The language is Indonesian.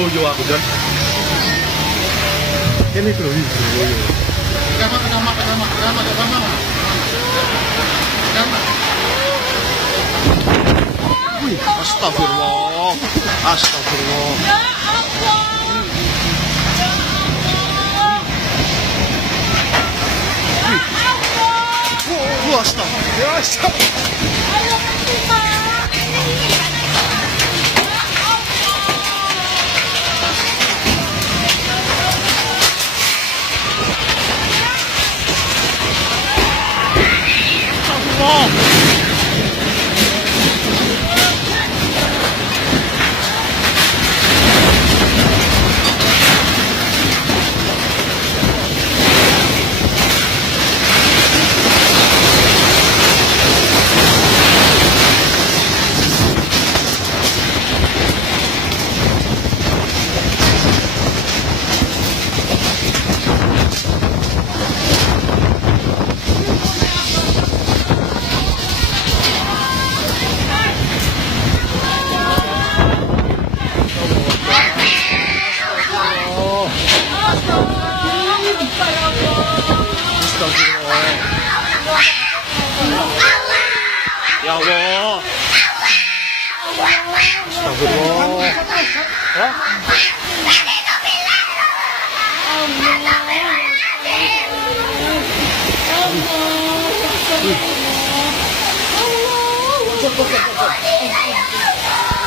Loyo aku dan. Ini tuh loyo. Wih, astagfirullah. Astagfirullah. Ya Allah. Ya Allah. Ya Allah. Wah, astagfirullah. Astagfirullah. Ayo keluar. Ya Allah. Astagfirullah. Hah? Allah.